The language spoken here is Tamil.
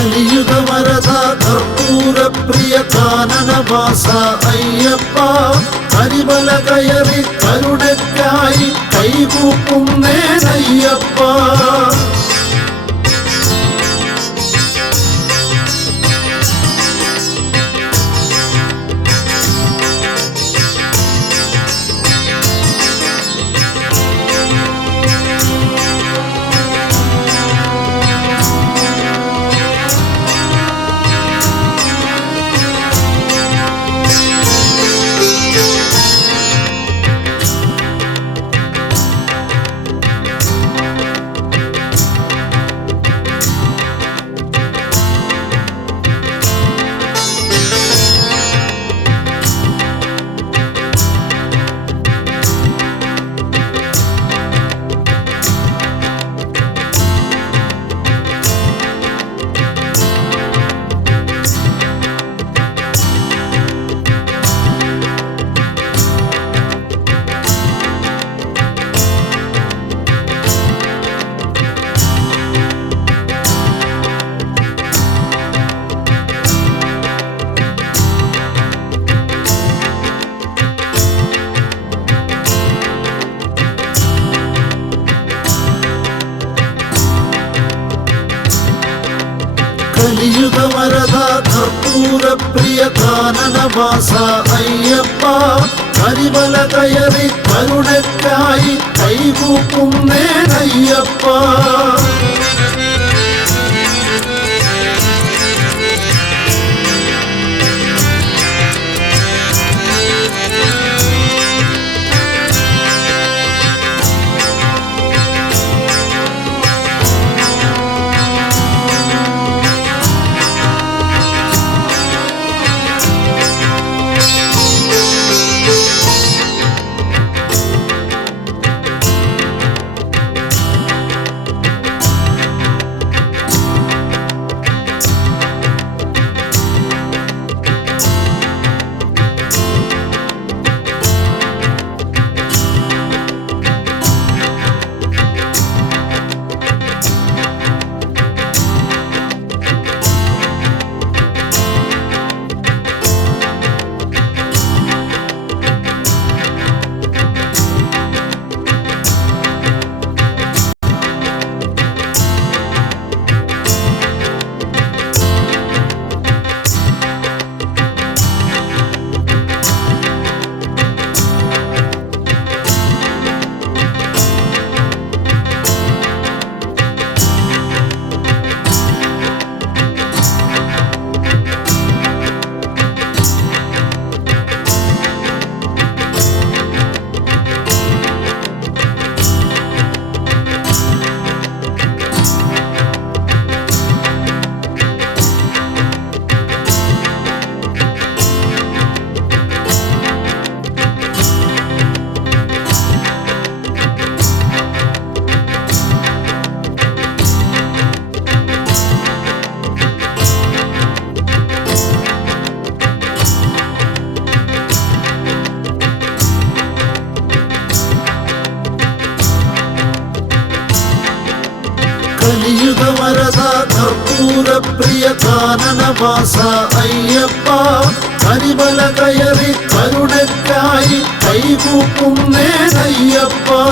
കലിയുഗമരഥ കർപ്പൂരപ്രിയ കാനനവാസ അയ്യപ്പ. കരിമല കയറി കരുണയ്ക്കായി കൈകൂപ്പുന്നേനയ്യപ്പ கலியுக வரதா கற்பூர பிரிய கானன வாசா ஐயப்பா கரிமல தயரை கருணக்காய் கைகூப்பும் ஐயப்பா கலியுக வரதா கற்பூர பிரிய கானன வாசா ஐயப்பா. கரிபல கயறி கருணக்காய் கைகூப்பும் நேரையப்பா